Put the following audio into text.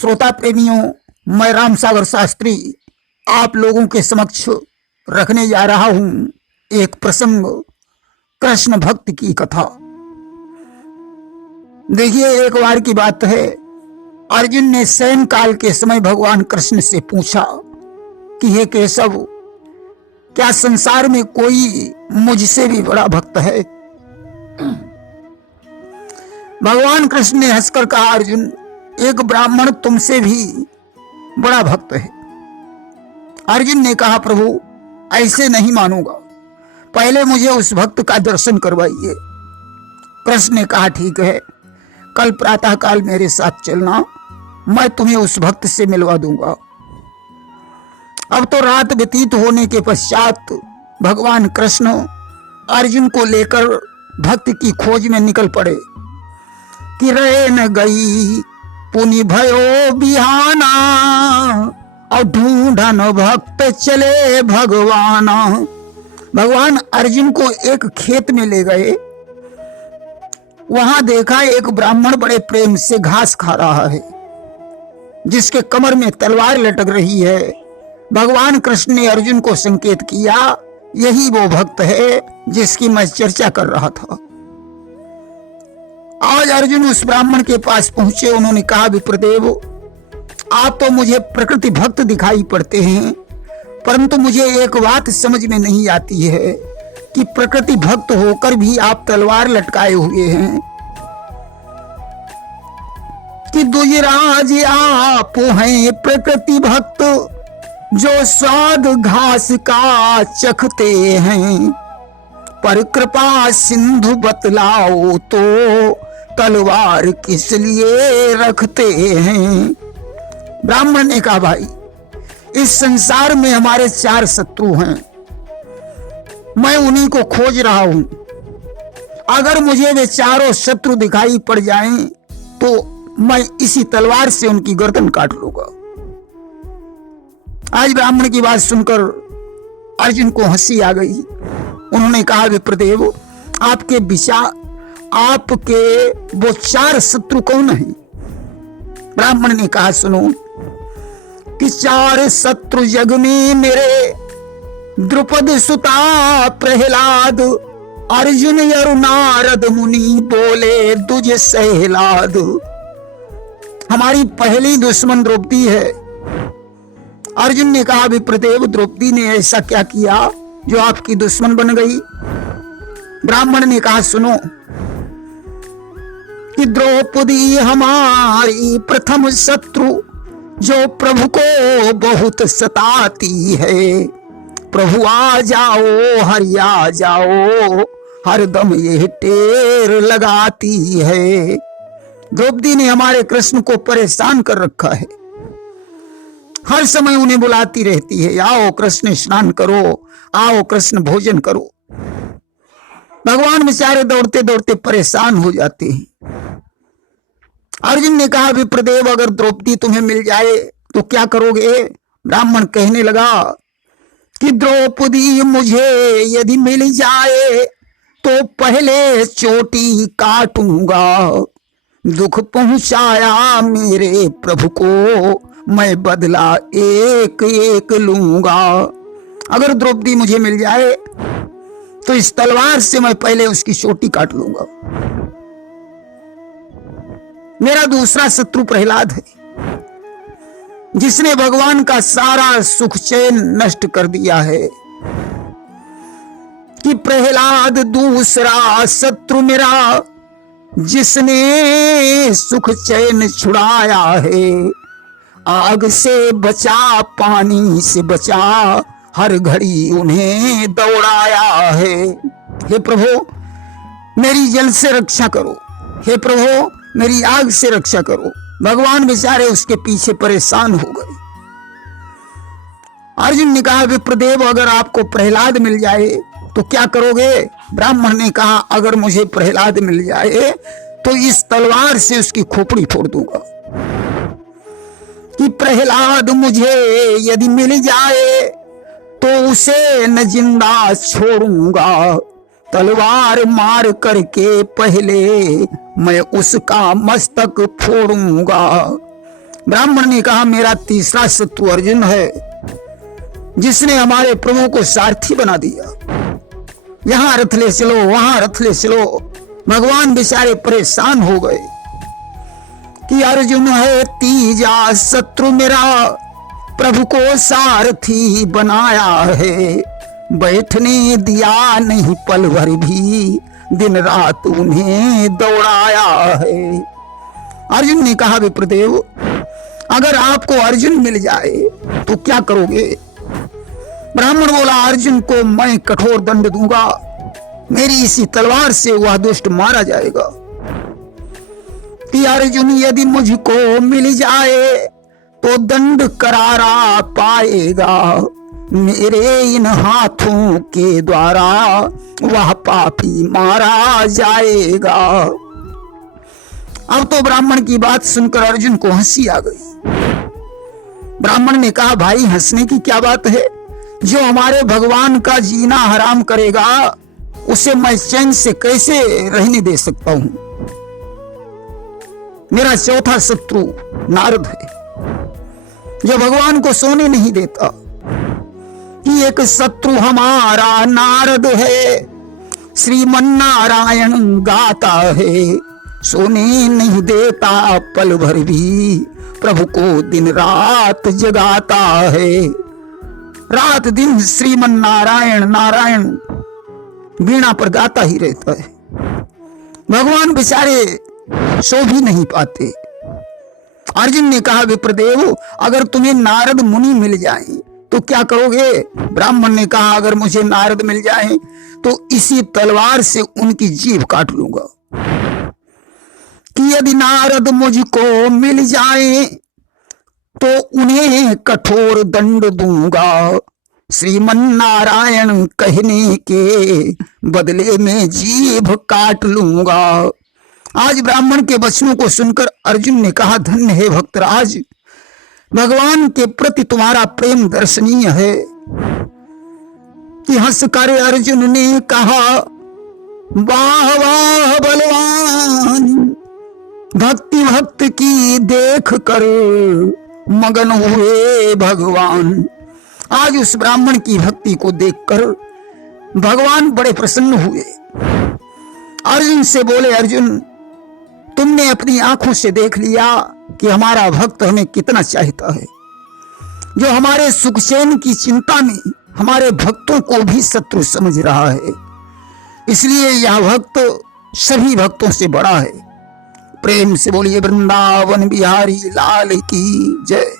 श्रोता प्रेमियों, मैं राम सागर शास्त्री आप लोगों के समक्ष रखने जा रहा हूं एक प्रसंग, कृष्ण भक्त की कथा। देखिए, एक बार की बात है, अर्जुन ने शयन काल के समय भगवान कृष्ण से पूछा कि हे केशव, क्या संसार में कोई मुझसे भी बड़ा भक्त है? भगवान कृष्ण ने हंसकर कहा, अर्जुन, एक ब्राह्मण तुमसे भी बड़ा भक्त है। अर्जुन ने कहा, प्रभु, ऐसे नहीं मानूंगा, पहले मुझे उस भक्त का दर्शन करवाइए। कृष्ण ने कहा, ठीक है, कल प्रातः काल मेरे साथ चलना, मैं तुम्हें उस भक्त से मिलवा दूंगा। अब तो रात व्यतीत होने के पश्चात भगवान कृष्ण अर्जुन को लेकर भक्त की खोज में निकल पड़े कि रहे न गई पुनि भयो बिहाना, और ढूंढन भक्त चले भगवाना। भगवान अर्जुन को एक खेत में ले गए। वहां देखा एक ब्राह्मण बड़े प्रेम से घास खा रहा है, जिसके कमर में तलवार लटक रही है। भगवान कृष्ण ने अर्जुन को संकेत किया, यही वो भक्त है जिसकी मैं चर्चा कर रहा था। आज अर्जुन उस ब्राह्मण के पास पहुंचे। उन्होंने कहा, विप्रदेव, आप तो मुझे प्रकृति भक्त दिखाई पड़ते हैं, परंतु मुझे एक बात समझ में नहीं आती है कि प्रकृति भक्त होकर भी आप तलवार लटकाए हुए हैं कि दुजराज आप हैं प्रकृति भक्त, जो स्वाद घास का चखते हैं। पर कृपा सिंधु बतलाओ तो तलवार किस लिए रखते हैं? ब्राह्मण ने कहा, भाई, इस संसार में हमारे 4 शत्रु हैं, मैं उन्हीं को खोज रहा हूं। अगर मुझे वे चारों शत्रु दिखाई पड़ जाएं तो मैं इसी तलवार से उनकी गर्दन काट लूंगा। आज ब्राह्मण की बात सुनकर अर्जुन को हंसी आ गई। उन्होंने कहा, विप्रदेव, आपके वो 4 शत्रु कौन है? ब्राह्मण ने कहा, सुनो कि 4 शत्रु जग में मेरे, द्रुपद सुता प्रहलाद, अर्जुन यरु नारद मुनि, बोले दुज सहलाद। हमारी पहली दुश्मन द्रौपदी है। अर्जुन ने कहा, विप्रदेव, द्रौपदी ने ऐसा क्या किया जो आपकी दुश्मन बन गई? ब्राह्मण ने कहा, सुनो कि द्रौपदी हमारी प्रथम शत्रु, जो प्रभु को बहुत सताती है। प्रभु आ जाओ, हरि आ जाओ, हरदम ये टेर लगाती है। द्रौपदी ने हमारे कृष्ण को परेशान कर रखा है, हर समय उन्हें बुलाती रहती है, आओ कृष्ण स्नान करो, आओ कृष्ण भोजन करो। भगवान बेचारे दौड़ते दौड़ते परेशान हो जाते हैं। अर्जुन ने कहा, विप्रदेव, अगर द्रौपदी तुम्हें मिल जाए तो क्या करोगे? ब्राह्मण कहने लगा कि द्रौपदी मुझे यदि मिल जाए तो पहले चोटी काटूंगा। दुख पहुंचाया मेरे प्रभु को, मैं बदला एक एक लूंगा। अगर द्रौपदी मुझे मिल जाए तो इस तलवार से मैं पहले उसकी चोटी काट लूंगा। मेरा दूसरा शत्रु प्रहलाद है, जिसने भगवान का सारा सुख चैन नष्ट कर दिया है। कि प्रहलाद दूसरा शत्रु मेरा, जिसने सुख चैन छुड़ाया है। आग से बचा, पानी से बचा, हर घड़ी उन्हें दौड़ाया है। हे प्रभु, मेरी जल से रक्षा करो, हे प्रभु, मेरी आग से रक्षा करो। भगवान बेचारे उसके पीछे परेशान हो गए। अर्जुन ने कहा, विप्रदेव, अगर आपको प्रहलाद मिल जाए तो क्या करोगे? ब्राह्मण ने कहा, अगर मुझे प्रहलाद मिल जाए तो इस तलवार से उसकी खोपड़ी फोड़ दूंगा। कि प्रहलाद मुझे यदि मिल जाए तो उसे न जिंदा छोड़ूंगा। तलवार मार करके पहले मैं उसका मस्तक फोड़ूंगा। ब्राह्मण ने कहा, मेरा तीसरा शत्रु अर्जुन है, जिसने हमारे प्रभु को सारथी बना दिया। यहां रथ ले चलो, वहां रथ ले चलो। भगवान बेचारे परेशान हो गए कि अर्जुन है तीजा शत्रु मेरा, प्रभु को सारथी बनाया है, बैठने दिया नहीं पल भर भी, दिन रात उन्हें दौड़ाया है। अर्जुन ने कहा, विप्रदेव अगर आपको अर्जुन मिल जाए तो क्या करोगे? ब्राह्मण बोला, अर्जुन को मैं कठोर दंड दूंगा, मेरी इसी तलवार से वह दुष्ट मारा जाएगा। कि अर्जुन यदि मुझको मिल जाए तो दंड करारा पाएगा, मेरे इन हाथों के द्वारा वह पापी मारा जाएगा। अब तो ब्राह्मण की बात सुनकर अर्जुन को हंसी आ गई। ब्राह्मण ने कहा, भाई हंसने की क्या बात है? जो हमारे भगवान का जीना हराम करेगा उसे मैं चैन से कैसे रहने दे सकता हूं? मेरा चौथा शत्रु नारद है, जो भगवान को सोने नहीं देता। कि एक शत्रु हमारा नारद है, श्रीमन नारायण गाता है, सोने नहीं देता पल भर भी, प्रभु को दिन रात जगाता है। रात दिन श्रीमन नारायण नारायण वीणा पर गाता ही रहता है। भगवान बेचारे सो भी नहीं पाते। अर्जुन ने कहा, विप्रदेव अगर तुम्हें नारद मुनि मिल जाएं तो क्या करोगे? ब्राह्मण ने कहा, अगर मुझे नारद मिल जाएं तो इसी तलवार से उनकी जीभ काट लूंगा। कि यदि नारद मुझको मिल जाए तो उन्हें कठोर दंड दूंगा, श्रीमन नारायण कहने के बदले में जीभ काट लूंगा। आज ब्राह्मण के वचनों को सुनकर अर्जुन ने कहा, धन्य है भक्तराज, भगवान के प्रति तुम्हारा प्रेम दर्शनीय है। कि हंसकर अर्जुन ने कहा, वाह वाह बलवान, भक्ति भक्त की देख कर मगन हुए भगवान। आज उस ब्राह्मण की भक्ति को देखकर भगवान बड़े प्रसन्न हुए। अर्जुन से बोले, अर्जुन तुमने अपनी आंखों से देख लिया कि हमारा भक्त हमें कितना चाहता है, जो हमारे सुख चैन की चिंता में हमारे भक्तों को भी शत्रु समझ रहा है। इसलिए यह भक्त सभी भक्तों से बड़ा है। प्रेम से बोलिए वृंदावन बिहारी लाल की जय।